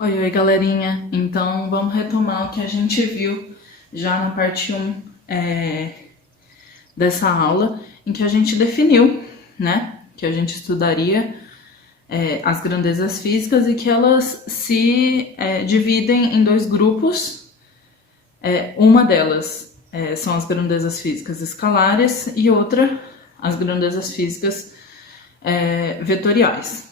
Oi, oi, galerinha. Então, vamos retomar o que a gente viu já na parte 1 dessa aula, em que a gente definiu, né, que a gente estudaria as grandezas físicas e que elas se dividem em dois grupos. Uma delas são as grandezas físicas escalares e outra, as grandezas físicas vetoriais.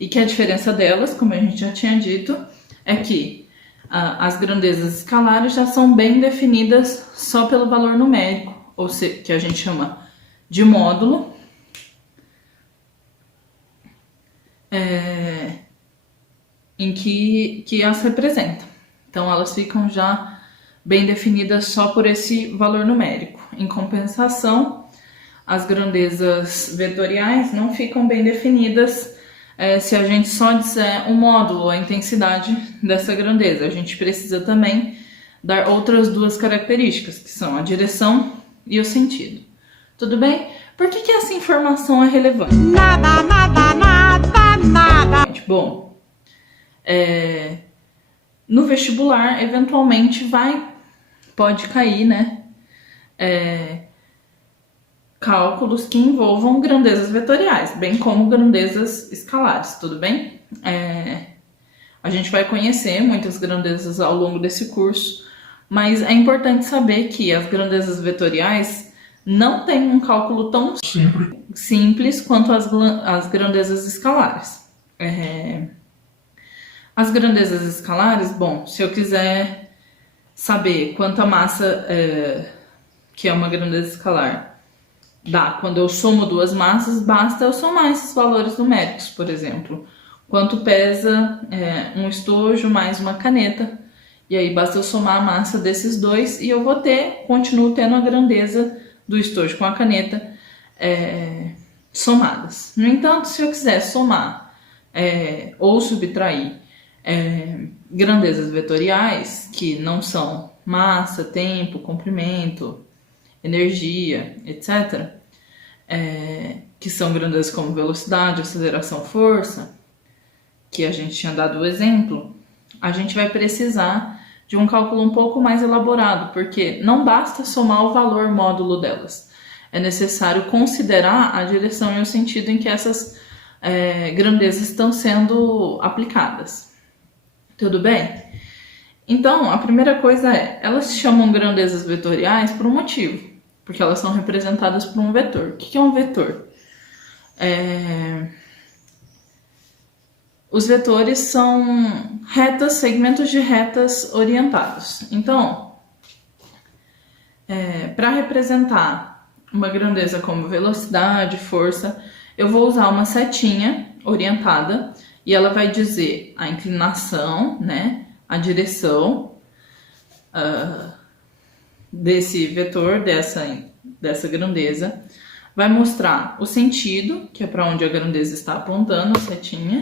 E que a diferença delas, como a gente já tinha dito, é que as grandezas escalares já são bem definidas só pelo valor numérico, ou seja, que a gente chama de módulo, em que as representa. Então, elas ficam já bem definidas só por esse valor numérico. Em compensação, as grandezas vetoriais não ficam bem definidas se a gente só disser o módulo, a intensidade dessa grandeza. A gente precisa também dar outras duas características, que são a direção e o sentido. Tudo bem? Por que essa informação é relevante? Nada. Bom, no vestibular, eventualmente pode cair, né? Cálculos que envolvam grandezas vetoriais, bem como grandezas escalares, tudo bem? A gente vai conhecer muitas grandezas ao longo desse curso, mas é importante saber que as grandezas vetoriais não têm um cálculo tão simples quanto as grandezas escalares. As grandezas escalares, bom, se eu quiser saber quanta massa, que é uma grandeza escalar, dá quando eu somo duas massas, basta eu somar esses valores numéricos, por exemplo. Quanto pesa um estojo mais uma caneta, e aí basta eu somar a massa desses dois e eu continuo tendo a grandeza do estojo com a caneta somadas. No entanto, se eu quiser somar ou subtrair grandezas vetoriais, que não são massa, tempo, comprimento, energia, etc., que são grandezas como velocidade, aceleração, força, que a gente tinha dado o exemplo, a gente vai precisar de um cálculo um pouco mais elaborado, porque não basta somar o valor módulo delas. É necessário considerar a direção e o sentido em que essas grandezas estão sendo aplicadas. Tudo bem? Então, a primeira coisa elas se chamam grandezas vetoriais por um motivo, porque elas são representadas por um vetor. O que é um vetor? Os vetores são segmentos de retas orientados. Então, para representar uma grandeza como velocidade, força, eu vou usar uma setinha orientada e ela vai dizer a inclinação, né, a direção desse vetor, dessa grandeza, vai mostrar o sentido, que é para onde a grandeza está apontando, a setinha,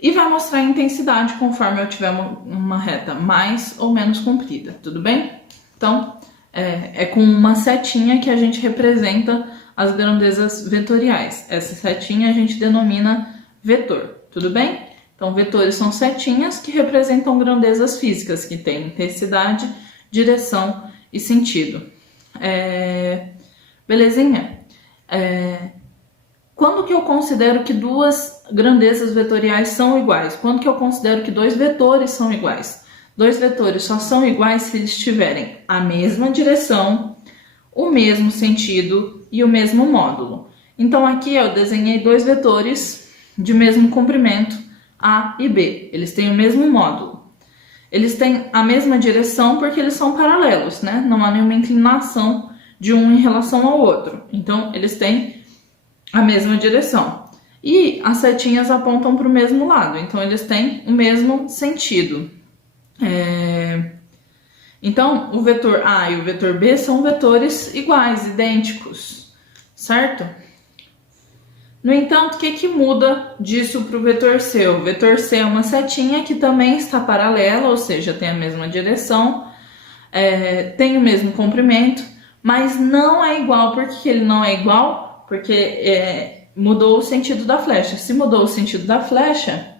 e vai mostrar a intensidade conforme eu tiver uma reta mais ou menos comprida, tudo bem? Então, é com uma setinha que a gente representa as grandezas vetoriais. Essa setinha a gente denomina vetor, tudo bem? Então, vetores são setinhas que representam grandezas físicas, que têm intensidade, direção e sentido. Belezinha? Quando que eu considero que duas grandezas vetoriais são iguais? Quando que eu considero que dois vetores são iguais? Dois vetores só são iguais se eles tiverem a mesma direção, o mesmo sentido e o mesmo módulo. Então aqui eu desenhei dois vetores de mesmo comprimento, A e B. Eles têm o mesmo módulo. Eles têm a mesma direção porque eles são paralelos, né? Não há nenhuma inclinação de um em relação ao outro. Então, eles têm a mesma direção. E as setinhas apontam para o mesmo lado. Então, eles têm o mesmo sentido. Então, o vetor A e o vetor B são vetores iguais, idênticos, certo? No entanto, o que muda disso para o vetor C? O vetor C é uma setinha que também está paralela, ou seja, tem a mesma direção, tem o mesmo comprimento, mas não é igual. Por que ele não é igual? Porque mudou o sentido da flecha. Se mudou o sentido da flecha,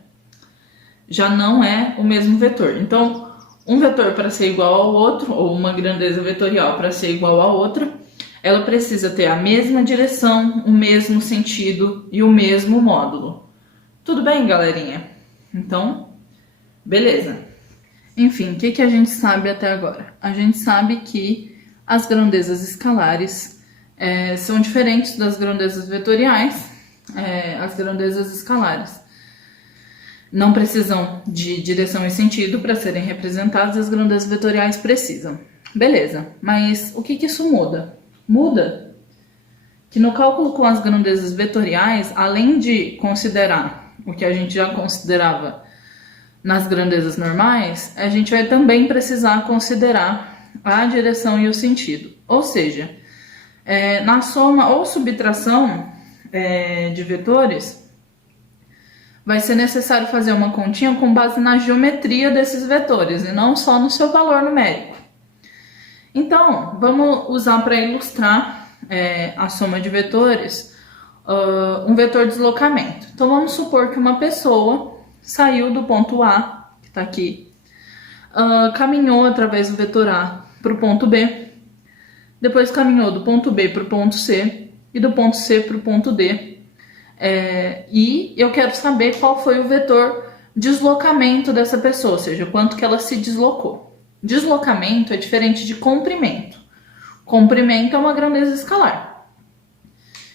já não é o mesmo vetor. Então, um vetor para ser igual ao outro, ou uma grandeza vetorial para ser igual a outra, ela precisa ter a mesma direção, o mesmo sentido e o mesmo módulo. Tudo bem, galerinha? Então, beleza. Enfim, o que a gente sabe até agora? A gente sabe que as grandezas escalares são diferentes das grandezas vetoriais. As grandezas escalares não precisam de direção e sentido para serem representadas, as grandezas vetoriais precisam. Beleza, mas o que isso muda? Muda que no cálculo com as grandezas vetoriais, além de considerar o que a gente já considerava nas grandezas normais, a gente vai também precisar considerar a direção e o sentido. Ou seja, na soma ou subtração de vetores, vai ser necessário fazer uma continha com base na geometria desses vetores e não só no seu valor numérico. Então, vamos usar para ilustrar a soma de vetores um vetor deslocamento. Então, vamos supor que uma pessoa saiu do ponto A, que está aqui, caminhou através do vetor A para o ponto B, depois caminhou do ponto B para o ponto C e do ponto C para o ponto D. E eu quero saber qual foi o vetor deslocamento dessa pessoa, ou seja, quanto que ela se deslocou. Deslocamento é diferente de comprimento. Comprimento é uma grandeza escalar.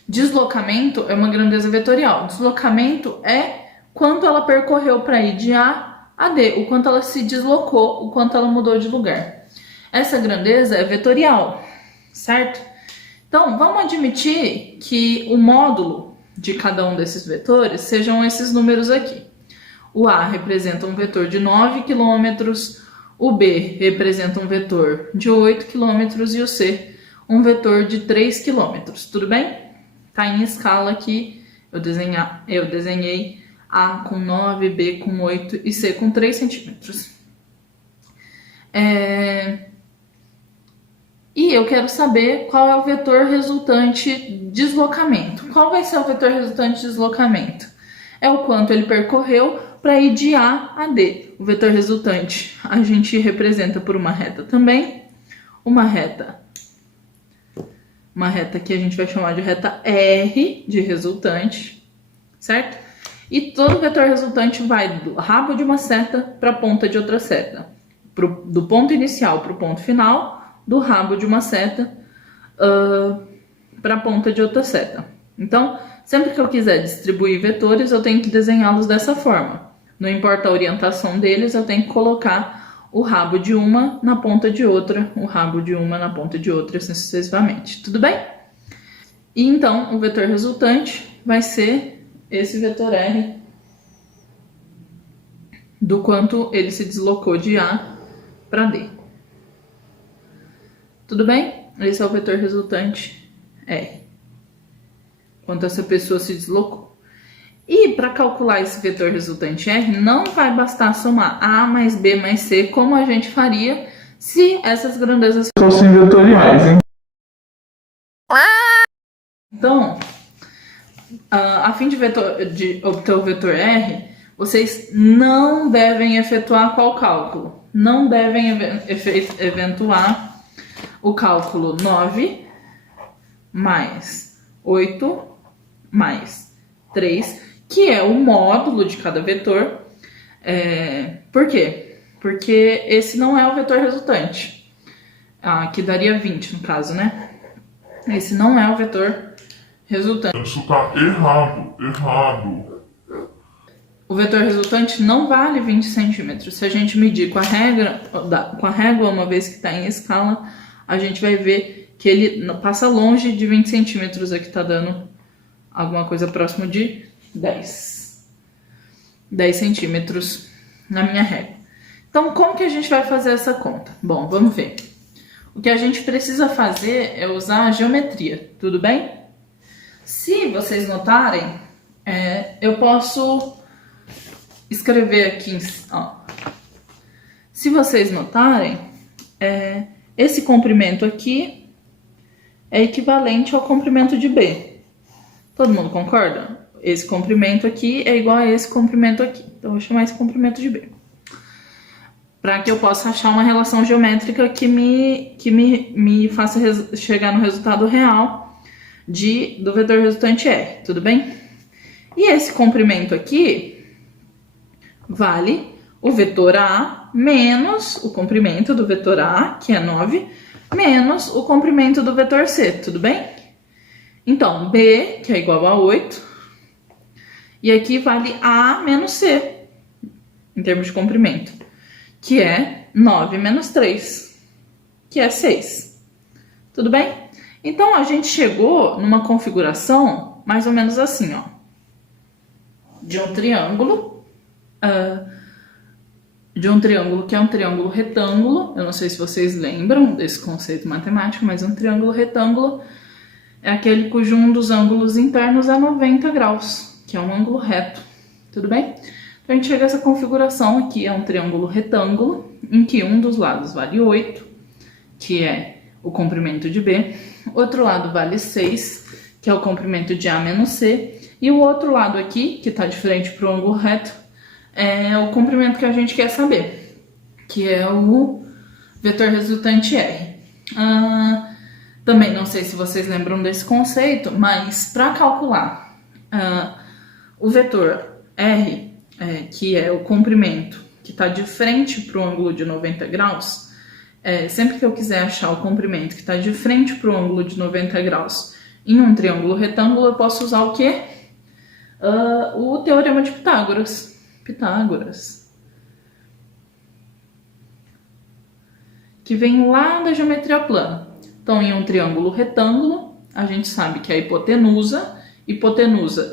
Deslocamento é uma grandeza vetorial. Deslocamento é quanto ela percorreu para ir de A a D, o quanto ela se deslocou, o quanto ela mudou de lugar. Essa grandeza é vetorial, certo? Então, vamos admitir que o módulo de cada um desses vetores sejam esses números aqui. O A representa um vetor de 9 km, o B representa um vetor de 8 km e o C um vetor de 3 km. Tudo bem? Está em escala aqui. Eu desenhei A com 9, B com 8 e C com 3 centímetros. E eu quero saber qual é o vetor resultante deslocamento. Qual vai ser o vetor resultante deslocamento? É o quanto ele percorreu para ir de A a D. O vetor resultante a gente representa por uma reta também. Uma reta que a gente vai chamar de reta R de resultante, certo? E todo vetor resultante vai do rabo de uma seta para a ponta de outra seta. Do ponto inicial para o ponto final, do rabo de uma seta para a ponta de outra seta. Então, sempre que eu quiser distribuir vetores, eu tenho que desenhá-los dessa forma. Não importa a orientação deles, eu tenho que colocar o rabo de uma na ponta de outra, o rabo de uma na ponta de outra, assim sucessivamente. Tudo bem? E então, o vetor resultante vai ser esse vetor R, do quanto ele se deslocou de A para D. Tudo bem? Esse é o vetor resultante R. Quanto essa pessoa se deslocou. E para calcular esse vetor resultante R, não vai bastar somar A mais B mais C, como a gente faria se essas grandezas fossem vetoriais, hein? Então, a fim de obter o vetor R, vocês não devem efetuar qual cálculo? Não devem efetuar o cálculo 9 mais 8 mais 3, que é o módulo de cada vetor. Por quê? Porque esse não é o vetor resultante. Que daria 20 no caso, né? Esse não é o vetor resultante. Isso tá errado. O vetor resultante não vale 20 centímetros. Se a gente medir com a régua, uma vez que está em escala, a gente vai ver que ele passa longe de 20 centímetros. Aqui está dando alguma coisa próximo de 10 centímetros na minha régua. Então, como que a gente vai fazer essa conta? Bom, vamos ver. O que a gente precisa fazer é usar a geometria, tudo bem? Se vocês notarem, eu posso escrever aqui, ó. Se vocês notarem, esse comprimento aqui é equivalente ao comprimento de B. Todo mundo concorda? esse comprimento aqui é igual a esse comprimento aqui. Então, eu vou chamar esse comprimento de B. Para que eu possa achar uma relação geométrica que me faça chegar no resultado real do vetor resultante R, tudo bem? E esse comprimento aqui vale o vetor A menos o comprimento do vetor A, que é 9, menos o comprimento do vetor C, tudo bem? Então, B, que é igual a 8, e aqui vale A menos C, em termos de comprimento, que é 9 menos 3, que é 6. Tudo bem? Então, a gente chegou numa configuração mais ou menos assim, ó, de um triângulo, que é um triângulo retângulo. Eu não sei se vocês lembram desse conceito matemático, mas um triângulo retângulo é aquele cujo um dos ângulos internos é 90 graus, que é um ângulo reto, tudo bem? Então, a gente chega a essa configuração aqui, é um triângulo retângulo, em que um dos lados vale 8, que é o comprimento de B, outro lado vale 6, que é o comprimento de A menos C, e o outro lado aqui, que está de frente para o ângulo reto, é o comprimento que a gente quer saber, que é o vetor resultante R. Também não sei se vocês lembram desse conceito, mas para calcular o vetor R, que é o comprimento que está de frente para o ângulo de 90 graus, sempre que eu quiser achar o comprimento que está de frente para o ângulo de 90 graus em um triângulo retângulo, eu posso usar o quê? O teorema de Pitágoras. Que vem lá da geometria plana. Então, em um triângulo retângulo, a gente sabe que a hipotenusa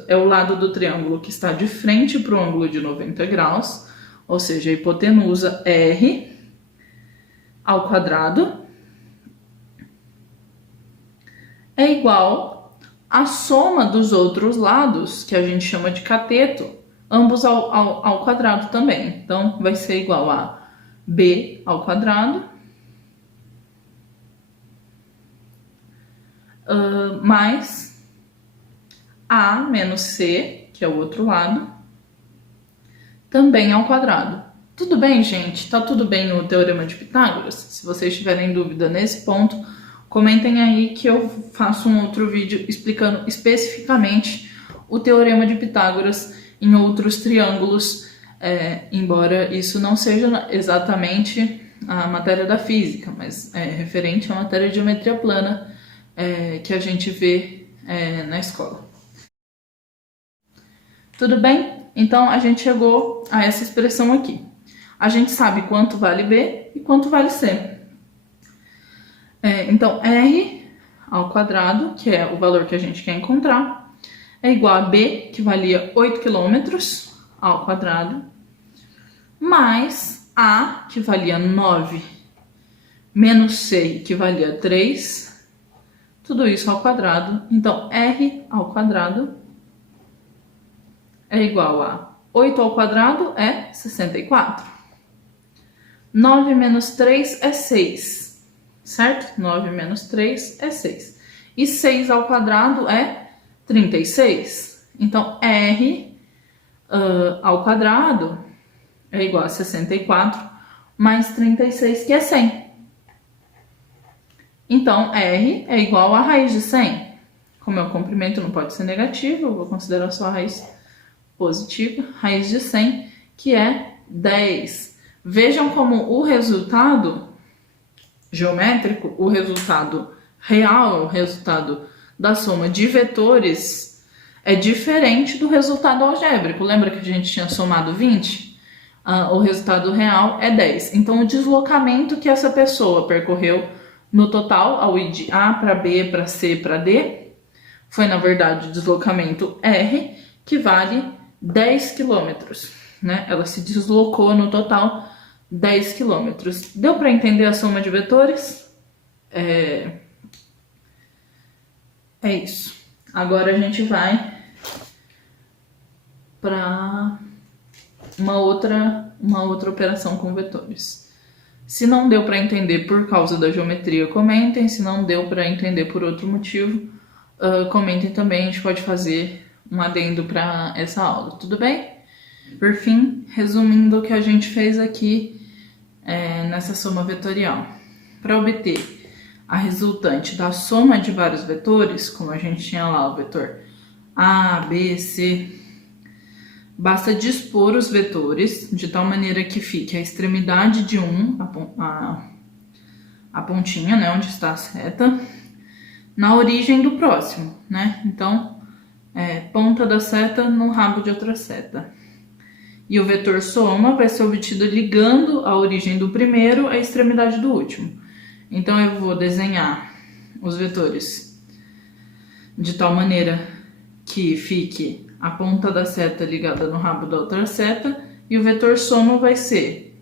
é o lado do triângulo que está de frente para o ângulo de 90 graus, ou seja, a hipotenusa R ao quadrado é igual à soma dos outros lados, que a gente chama de cateto, ambos ao quadrado também. Então, vai ser igual a B ao quadrado mais A menos C, que é o outro lado, também ao quadrado. Tudo bem, gente? Tá tudo bem no teorema de Pitágoras? Se vocês tiverem dúvida nesse ponto, comentem aí que eu faço um outro vídeo explicando especificamente o teorema de Pitágoras em outros triângulos, embora isso não seja exatamente a matéria da física, mas é referente à matéria de geometria plana que a gente vê na escola. Tudo bem? Então, a gente chegou a essa expressão aqui. A gente sabe quanto vale B e quanto vale C. Então, R ao quadrado, que é o valor que a gente quer encontrar, é igual a B, que valia 8 km ao quadrado, mais A, que valia 9, menos C, que valia 3, tudo isso ao quadrado. Então, R ao quadrado é igual a 8 ao quadrado é 64. 9 menos 3 é 6, certo? 9 menos 3 é 6. E 6 ao quadrado é 36. Então, R ao quadrado é igual a 64 mais 36, que é 100. Então, R é igual a raiz de 100. Como é o comprimento não pode ser negativo, eu vou considerar só a raiz positiva. Raiz de 100, que é 10. Vejam como o resultado geométrico, o resultado real, o resultado da soma de vetores é diferente do resultado algébrico. Lembra que a gente tinha somado 20? O resultado real é 10. Então, o deslocamento que essa pessoa percorreu no total, ao ir de A para B, para C, para D, foi, na verdade, o deslocamento R, que vale 10 quilômetros, né? Ela se deslocou no total 10 quilômetros. Deu para entender a soma de vetores? É isso. Agora a gente vai para uma outra operação com vetores. Se não deu para entender por causa da geometria, comentem. Se não deu para entender por outro motivo, comentem também. A gente pode fazer um adendo para essa aula, tudo bem? Por fim, resumindo o que a gente fez aqui nessa soma vetorial. Para obter a resultante da soma de vários vetores, como a gente tinha lá o vetor A, B, C, basta dispor os vetores de tal maneira que fique a extremidade de um, a pontinha, né, onde está a seta, na origem do próximo, né? Então, ponta da seta no rabo de outra seta. E o vetor soma vai ser obtido ligando a origem do primeiro à extremidade do último. Então, eu vou desenhar os vetores de tal maneira que fique a ponta da seta ligada no rabo da outra seta, e o vetor soma vai ser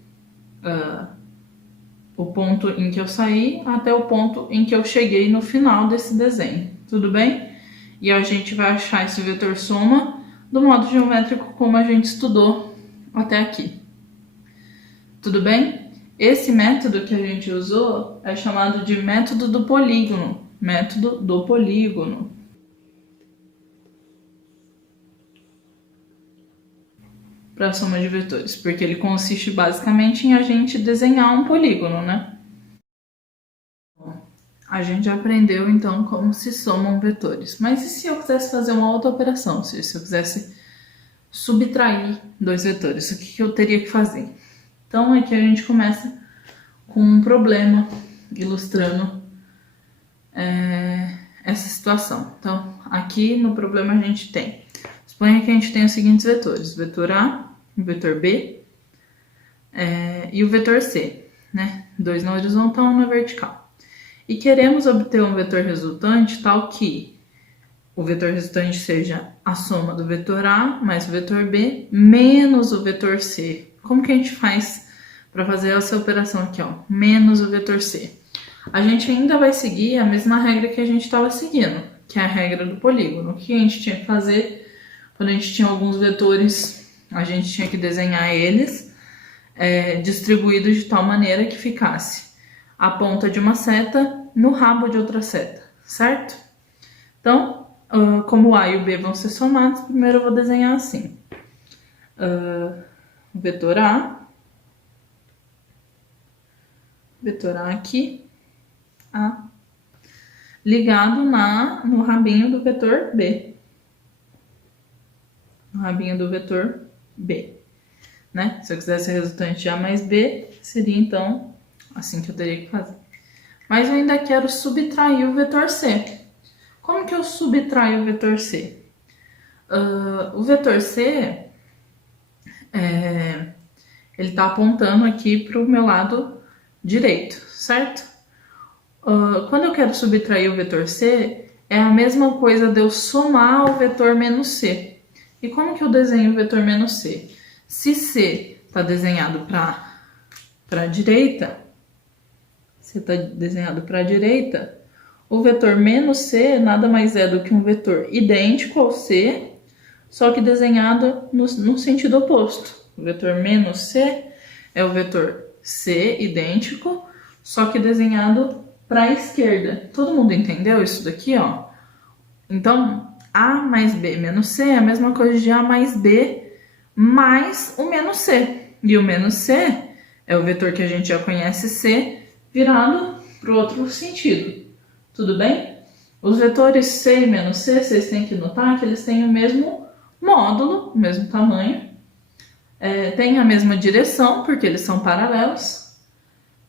o ponto em que eu saí até o ponto em que eu cheguei no final desse desenho, tudo bem? E a gente vai achar esse vetor soma do modo geométrico como a gente estudou até aqui, tudo bem? Esse método que a gente usou é chamado de método do polígono, para a soma de vetores, porque ele consiste basicamente em a gente desenhar um polígono, né? A gente já aprendeu então como se somam vetores, mas e se eu quisesse fazer uma outra operação? Se eu quisesse subtrair dois vetores, o que eu teria que fazer? Então aqui a gente começa com um problema ilustrando essa situação. Então aqui no problema a gente tem, suponha que a gente tem os seguintes vetores: o vetor A, o vetor B e o vetor C, né? Dois na horizontal e um na vertical. E queremos obter um vetor resultante tal que o vetor resultante seja a soma do vetor A mais o vetor B menos o vetor C. Como que a gente faz para fazer essa operação aqui, ó? Menos o vetor C. A gente ainda vai seguir a mesma regra que a gente estava seguindo, que é a regra do polígono. O que a gente tinha que fazer quando a gente tinha alguns vetores? A gente tinha que desenhar eles distribuídos de tal maneira que ficasse a ponta de uma seta no rabo de outra seta, certo? Então, como o A e o B vão ser somados, primeiro eu vou desenhar assim. Vetor A aqui, A, ligado no rabinho do vetor B. No rabinho do vetor B, né? Se eu quisesse a resultante de A mais B, seria então assim que eu teria que fazer. Mas eu ainda quero subtrair o vetor C. Como que eu subtraio o vetor C? O vetor C, ele está apontando aqui para o meu lado direito, certo? Quando eu quero subtrair o vetor C, é a mesma coisa de eu somar o vetor menos C. E como que eu desenho o vetor menos C? Se C está desenhado para a direita, o vetor menos C nada mais é do que um vetor idêntico ao C, só que desenhado no sentido oposto. O vetor menos C é o vetor C idêntico, só que desenhado para a esquerda. Todo mundo entendeu isso daqui, ó? Então, A mais B menos C é a mesma coisa de A mais B mais o menos C. E o menos C é o vetor que a gente já conhece, C, virado para o outro sentido. Tudo bem? Os vetores C e menos C, vocês têm que notar que eles têm o mesmo módulo, o mesmo tamanho, têm a mesma direção, porque eles são paralelos,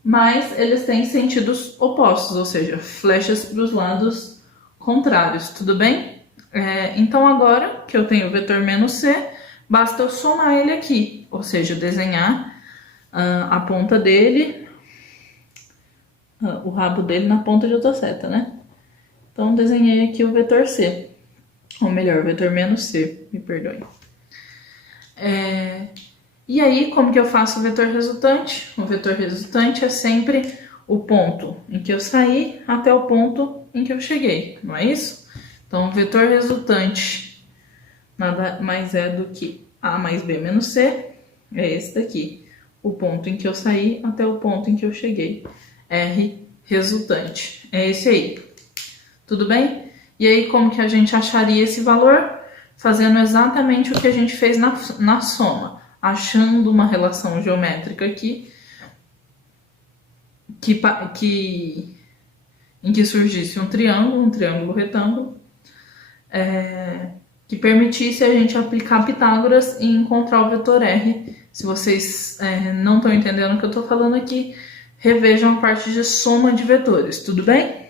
mas eles têm sentidos opostos, ou seja, flechas para os lados contrários, tudo bem? Então agora que eu tenho o vetor menos C, basta eu somar ele aqui, ou seja, desenhar a ponta dele, o rabo dele na ponta de outra seta, né? Então desenhei aqui o vetor C, ou melhor, o vetor menos C, me perdoe. E aí, como que eu faço o vetor resultante? O vetor resultante é sempre o ponto em que eu saí até o ponto em que eu cheguei, não é isso? Então, o vetor resultante nada mais é do que A mais B menos C, é esse daqui. O ponto em que eu saí até o ponto em que eu cheguei. R resultante, é esse aí. Tudo bem? E aí, como que a gente acharia esse valor? fazendo exatamente o que a gente fez na soma, achando uma relação geométrica aqui em que surgisse um triângulo retângulo, que permitisse a gente aplicar Pitágoras e encontrar o vetor R. Se vocês não estão entendendo o que eu estou falando aqui, revejam a parte de soma de vetores, tudo bem?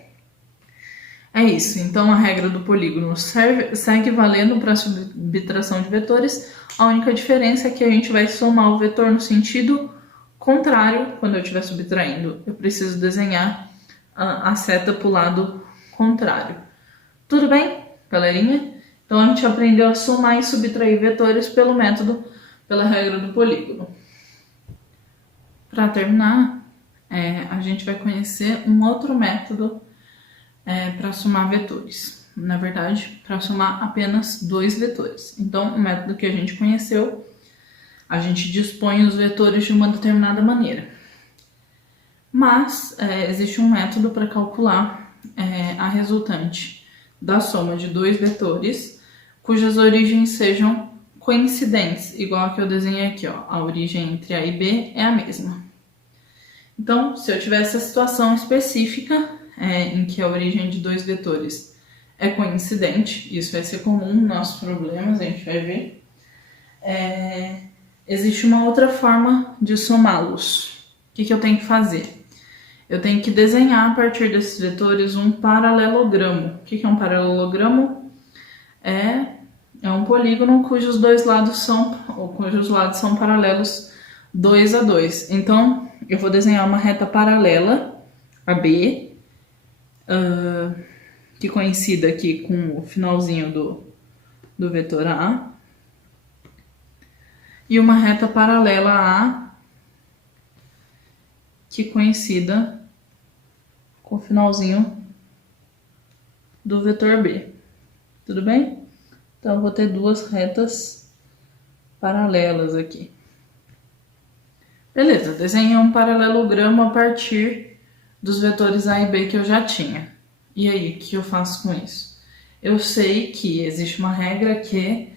É isso, então a regra do polígono segue valendo para a subtração de vetores. A única diferença é que a gente vai somar o vetor no sentido contrário quando eu estiver subtraindo. Eu preciso desenhar a seta para o lado contrário. Tudo bem, galerinha? Então a gente aprendeu a somar e subtrair vetores pela regra do polígono. Para terminar, a gente vai conhecer um outro método para somar vetores. Na verdade, para somar apenas 2 vetores. Então, o método que a gente conheceu, a gente dispõe os vetores de uma determinada maneira. Mas, existe um método para calcular a resultante da soma de 2 vetores, cujas origens sejam coincidentes, igual a que eu desenhei aqui, ó. A origem entre A e B é a mesma. Então, se eu tiver essa situação específica, em que a origem de 2 vetores é coincidente, isso vai ser comum nos nossos problemas, a gente vai ver. Existe uma outra forma de somá-los. O que eu tenho que fazer? Eu tenho que desenhar a partir desses vetores um paralelogramo. O que é um paralelogramo? É um polígono cujos lados são paralelos 2 a 2. Então, eu vou desenhar uma reta paralela, a B, que coincida aqui com o finalzinho do vetor A, e uma reta paralela a A, que coincida com o finalzinho do vetor B. Tudo bem? Então, eu vou ter 2 retas paralelas aqui. Beleza, desenhei um paralelogramo a partir dos vetores A e B que eu já tinha. E aí, o que eu faço com isso? Eu sei que existe uma regra que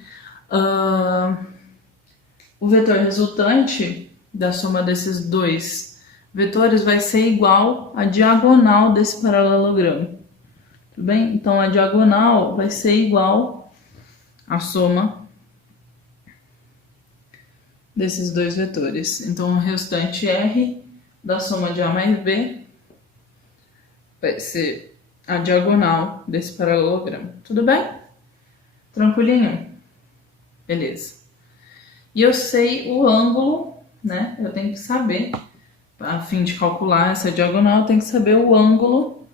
o vetor resultante da soma desses 2 vetores vai ser igual à diagonal desse paralelogramo. Tudo bem? Então, a diagonal vai ser igual à soma desses 2 vetores. Então, o restante R da soma de A mais B vai ser a diagonal desse paralelogramo. Tudo bem? Tranquilinho? Beleza. E eu sei o ângulo, né? Eu tenho que saber, a fim de calcular essa diagonal, eu tenho que saber o ângulo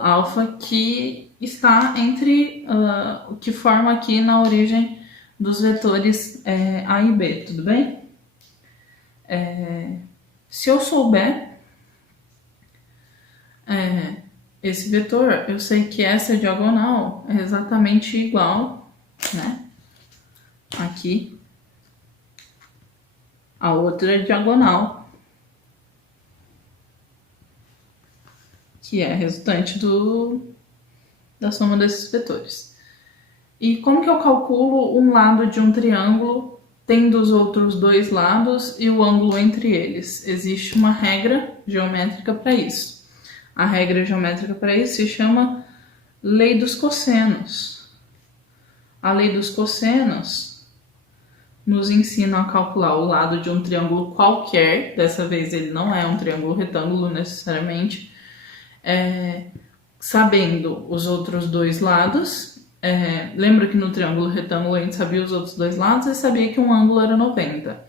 alfa que está entre o que forma aqui na origem dos vetores A e B, tudo bem? Se eu souber esse vetor, eu sei que essa diagonal é exatamente igual, né? Aqui, a outra diagonal, que é a resultante da soma desses vetores. E como que eu calculo um lado de um triângulo tendo os outros 2 lados e o ângulo entre eles? Existe uma regra geométrica para isso. A regra geométrica para isso se chama lei dos cossenos. A lei dos cossenos nos ensina a calcular o lado de um triângulo qualquer. Dessa vez ele não é um triângulo retângulo necessariamente. Sabendo os outros 2 lados. Lembra que no triângulo retângulo a gente sabia os outros 2 lados e sabia que um ângulo era 90.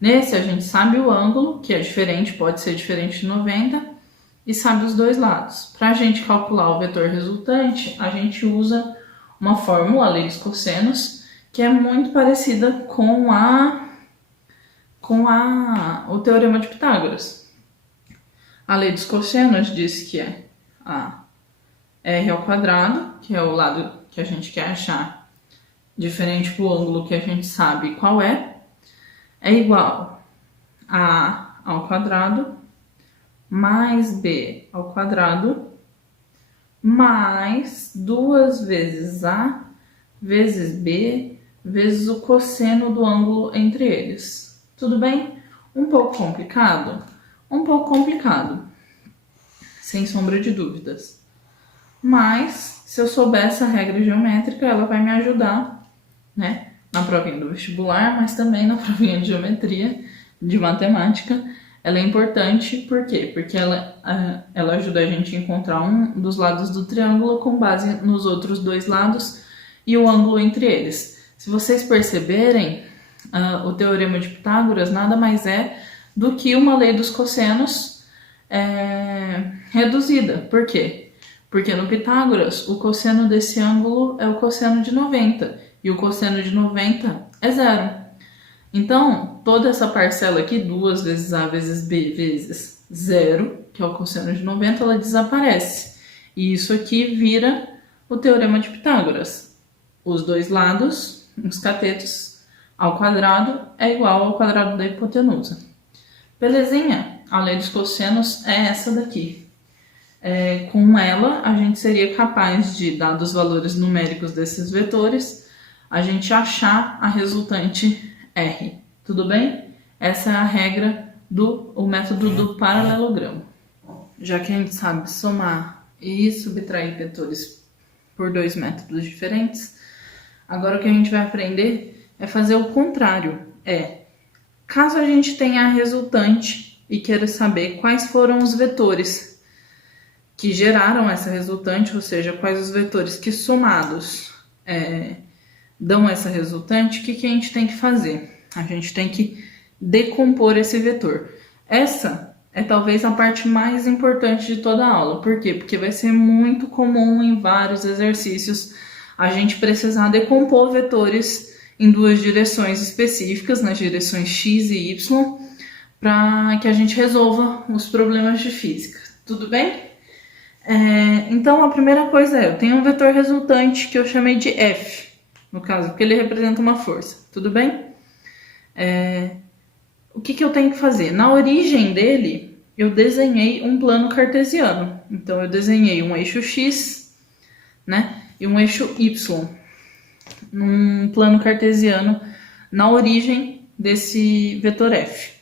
Nesse a gente sabe o ângulo, que é diferente, pode ser diferente de 90, e sabe os 2 lados. Para a gente calcular o vetor resultante, a gente usa uma fórmula, a lei dos cossenos, que é muito parecida com o teorema de Pitágoras. A lei dos cossenos diz que é a r ao quadrado, que é o lado que a gente quer achar, diferente do ângulo que a gente sabe qual é igual a ao quadrado mais b ao quadrado mais 2 vezes a vezes B vezes o cosseno do ângulo entre eles. Tudo bem? Um pouco complicado? Um pouco complicado, sem sombra de dúvidas. Mas, se eu souber essa regra geométrica, ela vai me ajudar, né? Na provinha do vestibular, mas também na provinha de geometria, de matemática. Ela é importante, por quê? Porque ela ajuda a gente a encontrar um dos lados do triângulo com base nos outros dois lados e o ângulo entre eles. Se vocês perceberem, o Teorema de Pitágoras nada mais é do que uma lei dos cossenos reduzida. Por quê? Porque no Pitágoras, o cosseno desse ângulo é o cosseno de 90 e o cosseno de 90 é zero. Então, toda essa parcela aqui, 2 vezes A vezes B vezes zero, que é o cosseno de 90, ela desaparece. E isso aqui vira o Teorema de Pitágoras. Os dois lados, os catetos, ao quadrado é igual ao quadrado da hipotenusa. Belezinha? A lei dos cossenos é essa daqui. Com ela, a gente seria capaz de, dados os valores numéricos desses vetores, a gente achar a resultante R. Tudo bem? Essa é a regra o método do paralelogramo. Já que a gente sabe somar e subtrair vetores por dois métodos diferentes, agora o que a gente vai aprender é fazer o contrário. Caso a gente tenha a resultante e queira saber quais foram os vetores que geraram essa resultante, ou seja, quais os vetores que somados dão essa resultante, o que a gente tem que fazer? A gente tem que decompor esse vetor. Essa é talvez a parte mais importante de toda a aula. Por quê? Porque vai ser muito comum em vários exercícios a gente precisar decompor vetores em duas direções específicas, nas direções x e y, para que a gente resolva os problemas de física. Tudo bem? Então, a primeira coisa eu tenho um vetor resultante que eu chamei de F, no caso, porque ele representa uma força. Tudo bem? O que eu tenho que fazer? Na origem dele, eu desenhei um plano cartesiano. Então, eu desenhei um eixo x, né, e um eixo y, num plano cartesiano, na origem desse vetor F.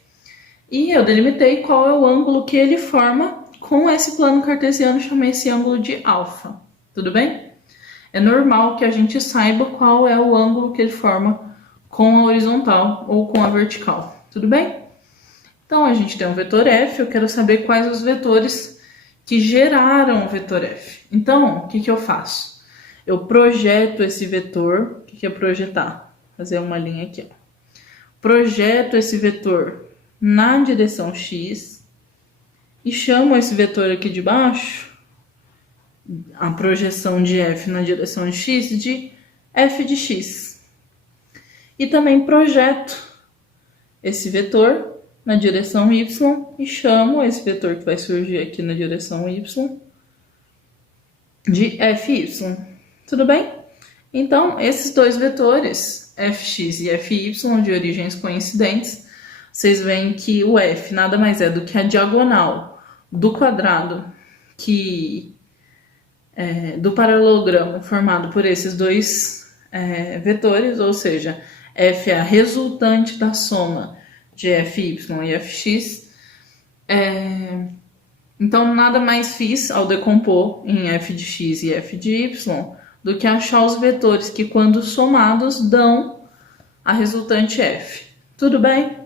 E eu delimitei qual é o ângulo que ele forma com esse plano cartesiano, chamei esse ângulo de alfa. Tudo bem? É normal que a gente saiba qual é o ângulo que ele forma com a horizontal ou com a vertical. Tudo bem? Então, a gente tem um vetor F, eu quero saber quais os vetores que geraram o vetor F. Então, o que eu faço? Eu projeto esse vetor, o que é projetar? Fazer uma linha aqui. Projeto esse vetor na direção x e chamo esse vetor aqui de baixo, a projeção de F na direção de x, de f de x. E também projeto esse vetor na direção y e chamo esse vetor que vai surgir aqui na direção y de fy. Tudo bem? Então, esses dois vetores, fx e fy, de origens coincidentes, vocês veem que o f nada mais é do que a diagonal do quadrado do paralelogramo formado por esses dois vetores, ou seja, f é a resultante da soma de fy e fx. Então, nada mais fiz ao decompor em f de x e f de y do que achar os vetores que, quando somados, dão a resultante f. Tudo bem?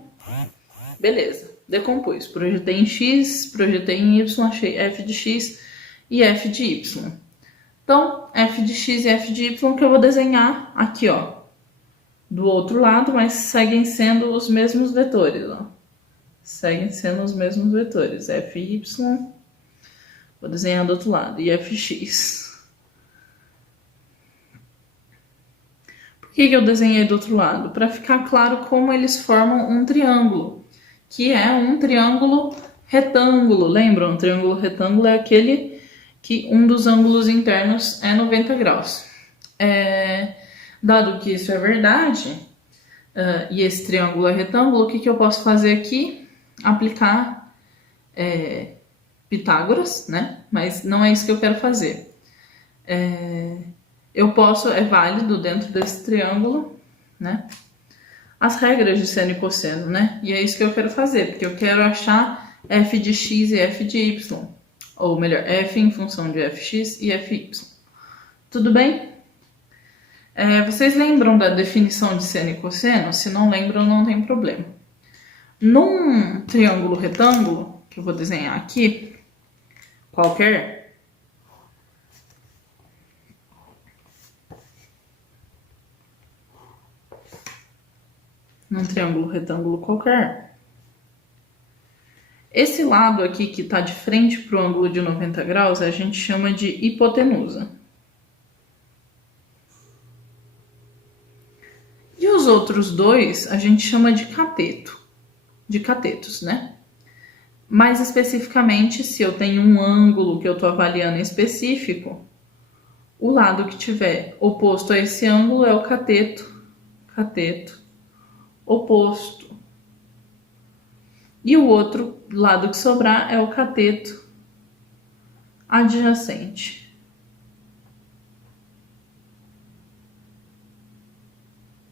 Beleza. Decompus. Projetei em x, projetei em y, achei f de x e f de y. Então, f de x e f de y que eu vou desenhar aqui, ó, do outro lado, mas seguem sendo os mesmos vetores, ó. Seguem sendo os mesmos vetores. fy, vou desenhar do outro lado, e fx. Por que eu desenhei do outro lado? Para ficar claro como eles formam um triângulo, que é um triângulo retângulo. Lembram? Um triângulo retângulo é aquele que um dos ângulos internos é 90 graus. Dado que isso é verdade, e esse triângulo é retângulo, o que eu posso fazer aqui? Aplicar Pitágoras, né? Mas não é isso que eu quero fazer. é válido dentro desse triângulo, né? As regras de seno e cosseno, né? E é isso que eu quero fazer, porque eu quero achar f de x e f de y. Ou melhor, f em função de fx e fy. Tudo bem? Vocês lembram da definição de seno e cosseno? Se não lembram, não tem problema. Num triângulo retângulo, que eu vou desenhar aqui, qualquer, num triângulo retângulo qualquer, esse lado aqui que está de frente para o ângulo de 90 graus, a gente chama de hipotenusa. E os outros dois, a gente chama de cateto, de catetos, né? Mais especificamente, se eu tenho um ângulo que eu estou avaliando em específico, o lado que tiver oposto a esse ângulo é o cateto oposto. E o outro lado que sobrar é o cateto adjacente.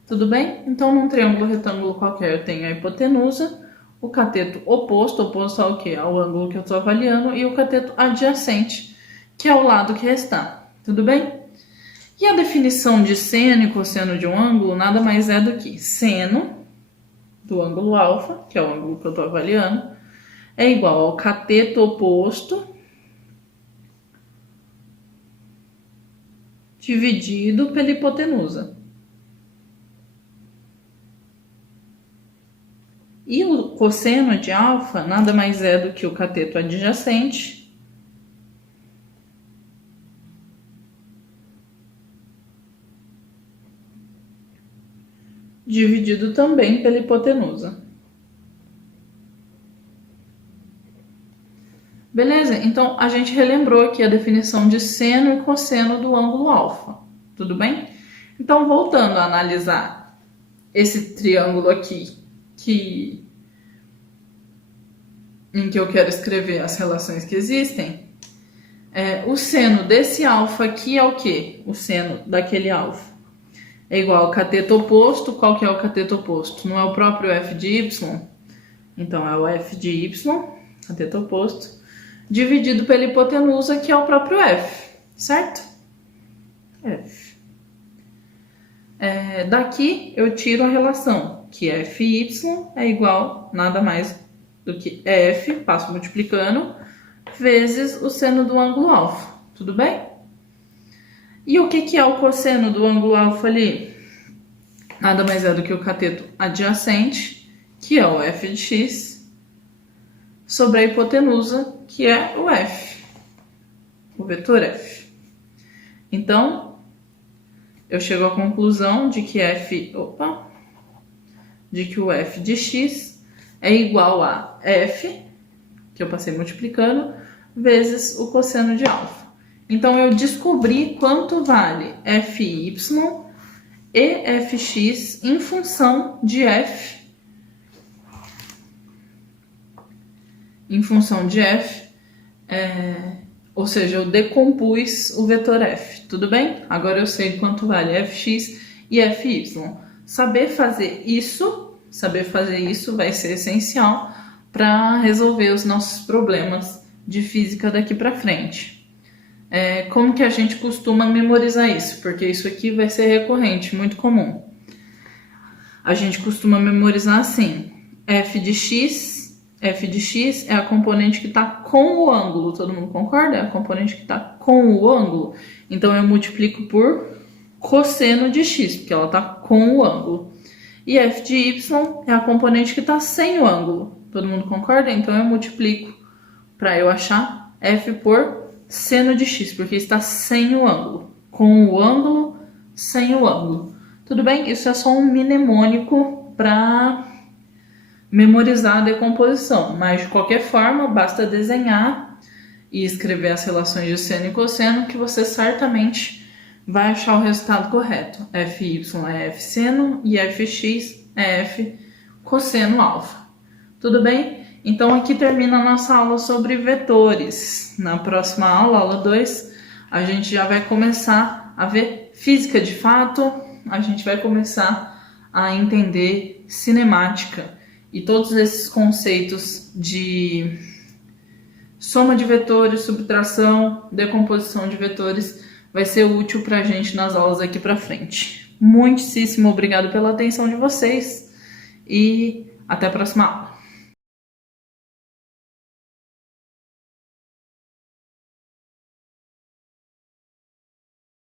Tudo bem? Então, num triângulo retângulo qualquer, eu tenho a hipotenusa, o cateto oposto ao quê? Ao ângulo que eu estou avaliando, e o cateto adjacente, que é o lado que restar. Tudo bem? E a definição de seno e cosseno de um ângulo nada mais é do que seno do ângulo alfa, que é o ângulo que eu estou avaliando, é igual ao cateto oposto dividido pela hipotenusa. E o cosseno de alfa nada mais é do que o cateto adjacente dividido também pela hipotenusa. Beleza? Então, a gente relembrou aqui a definição de seno e cosseno do ângulo alfa. Tudo bem? Então, voltando a analisar esse triângulo aqui, em que eu quero escrever as relações que existem, o seno desse alfa aqui é o quê? O seno daquele alfa é igual ao cateto oposto. Qual que é o cateto oposto? Não é o próprio f de y? Então, é o f de y, cateto oposto, dividido pela hipotenusa, que é o próprio f, certo? F. Daqui eu tiro a relação, que fy é igual nada mais do que f, passo multiplicando, vezes o seno do ângulo alfa. Tudo bem? E o que é o cosseno do ângulo alfa ali? Nada mais é do que o cateto adjacente, que é o f de x, sobre a hipotenusa, que é o f, o vetor f. Então, eu chego à conclusão de que o f de x é igual a f, que eu passei multiplicando, vezes o cosseno de alfa. Então, eu descobri quanto vale fy e fx em função de f. Em função de f, ou seja, eu decompus o vetor f. Tudo bem? Agora eu sei quanto vale fx e fy. Saber fazer isso vai ser essencial para resolver os nossos problemas de física daqui para frente. Como que a gente costuma memorizar isso? Porque isso aqui vai ser recorrente, muito comum. A gente costuma memorizar assim: f de x é a componente que está com o ângulo. Todo mundo concorda? É a componente que está com o ângulo. Então, eu multiplico por cosseno de x, porque ela está com o ângulo. E f de y é a componente que está sem o ângulo. Todo mundo concorda? Então, eu multiplico para eu achar f por seno de x, porque está sem o ângulo. Com o ângulo, sem o ângulo. Tudo bem? Isso é só um mnemônico para memorizar a decomposição. Mas, de qualquer forma, basta desenhar e escrever as relações de seno e cosseno que você certamente vai achar o resultado correto. Fy é f seno e fx é f cosseno alfa. Tudo bem? Então, aqui termina a nossa aula sobre vetores. Na próxima aula, aula 2, a gente já vai começar a ver física de fato, a gente vai começar a entender cinemática e todos esses conceitos de soma de vetores, subtração, decomposição de vetores vai ser útil para a gente nas aulas aqui para frente. Muitíssimo obrigado pela atenção de vocês e até a próxima aula.